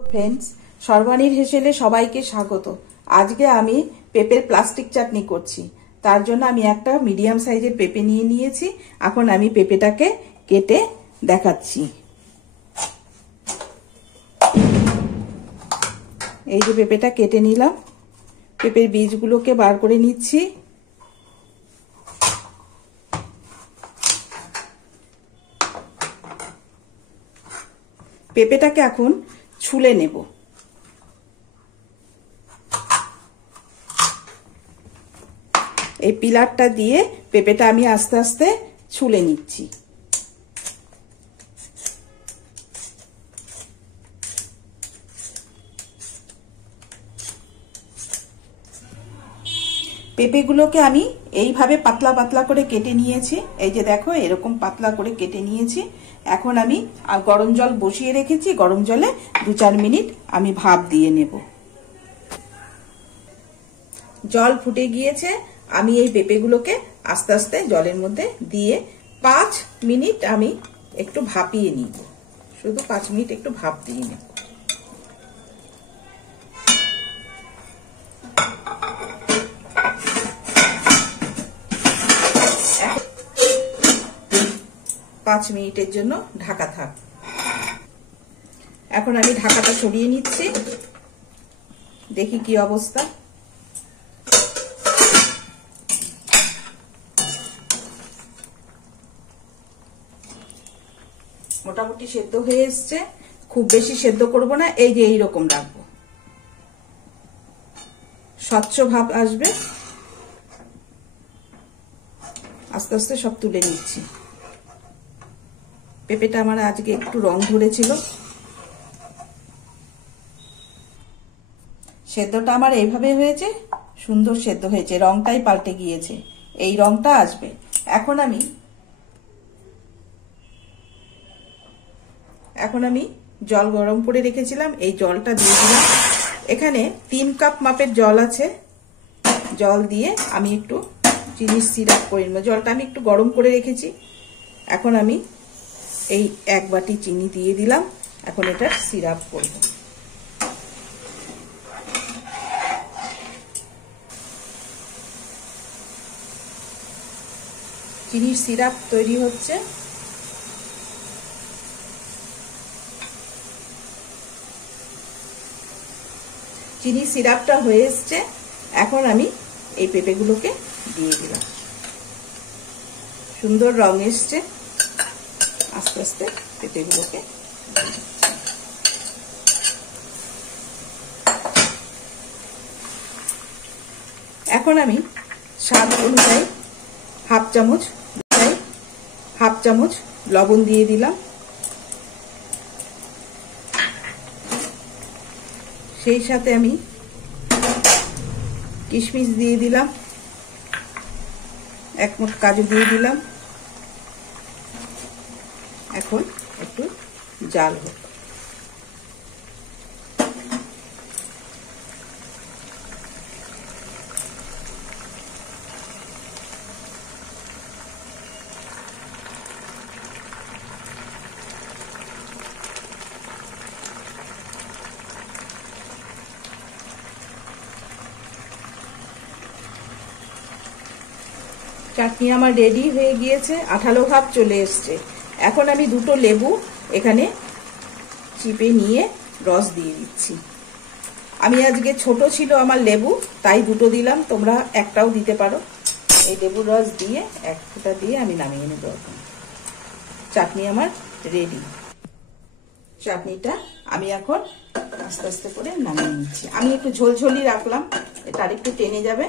Friends সর্বাণীর হেসেলে সবাইকে স্বাগত। আজকে আমি পেঁপের প্লাস্টিক চাটনি করছি। তার জন্য আমি একটা মিডিয়াম সাইজের পেঁপে নিয়ে নিয়েছি। এখন আমি পেঁপেটাকে কেটে দেখাচ্ছি। এই যে পেঁপেটা কেটে নিলাম, পেঁপের বীজগুলোকে বার করে নিচ্ছি। পেঁপেটাকে এখন ছুলে নেব। এই পিলারটা দিয়ে পেঁপেটা আমি আস্তে আস্তে ছুলে নিচ্ছি। পেঁপেগুলোকে আমি এইভাবে পাতলা পাতলা করে কেটে নিয়েছি। এই যে দেখো, এরকম পাতলা করে কেটে নিয়েছি। এখন আমি গরম জল বসিয়ে রেখেছি। গরম জলে 2-4 মিনিট আমি ভাপ দিয়ে নেব। জল ফুটে গিয়েছে। আমি এই পেঁপেগুলোকে আস্তে আস্তে জলের মধ্যে দিয়ে 5 মিনিট আমি একটু ভাপিয়ে নিব। শুধু 5 মিনিট একটু ভাপ দিয়ে নেব। পাঁচ মিনিটের জন্য ঢাকা থাক। এখন আমি ঢাকাটা সরিয়ে নিচ্ছি, দেখি কি অবস্থা। মোটামুটি সেদ্ধ হয়ে এসছে। খুব বেশি সেদ্ধ করব না, এই যে এইরকম রাখবো, স্বচ্ছ ভাব আসবে। আস্তে আস্তে সব তুলে নিচ্ছি। পেঁপেটা আমার আজকে একটু রং ধরেছিল। সেদ্ধটা আমার এইভাবে হয়েছে, সুন্দর সেদ্ধ হয়েছে, রংটাই পাল্টে গিয়েছে, এই রংটা আসবে। এখন আমি জল গরম করে রেখেছিলাম, এই জলটা দিয়ে দিলাম। এখানে 3 কাপ মাপের জল আছে। জল দিয়ে আমি একটু চিনির সিরাপ করে নেব। জলটা আমি একটু গরম করে রেখেছি। এখন আমি এই 1 বাটি চিনি দিয়ে দিলাম। এখন এটার সিরাপ করব। চিনির সিরাপ তৈরি হচ্ছে। চিনির সিরাপটা হয়ে এসছে। এখন আমি এই পেঁপেগুলোকে দিয়ে দিলাম। সুন্দর রং এসছে। আস্তে আস্তে পেঁপেগুলোকে এখন আমি স্বাদ অনুযায়ী হাফ চামচ লবণ দিয়ে দিলাম। সেই সাথে আমি কিশমিশ দিয়ে দিলাম, 1 মুঠ কাজু দিয়ে দিলাম। এখন একটু জাল হোক। চাটনি আমার রেডি হয়ে গিয়েছে, আঠালো ভাব চলে এসছে। এখন আমি 2টো লেবু এখানে চিপে নিয়ে রস দিয়ে দিচ্ছি। আমি আজকে ছোট ছিল আমার লেবু, তাই 2টো দিলাম, তোমরা একটাও দিতে পারো। এই লেবুর রস দিয়ে 1 ফোঁটা দিয়ে আমি নামিয়ে নেব। এখন চাটনি আমার রেডি। চাটনিটা আমি এখন আস্তে আস্তে করে নামিয়ে নিচ্ছি। আমি একটু ঝোলঝোলি রাখলাম, এটা আরেকটু টেনে যাবে।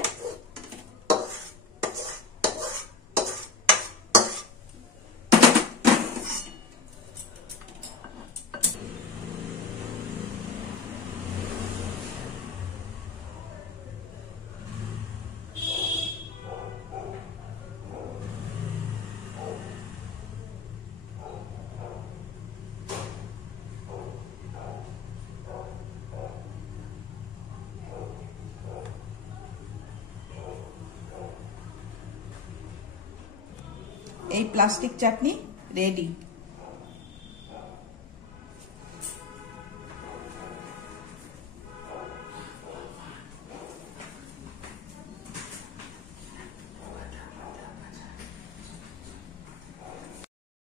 এই প্লাস্টিক চাটনি রেডি।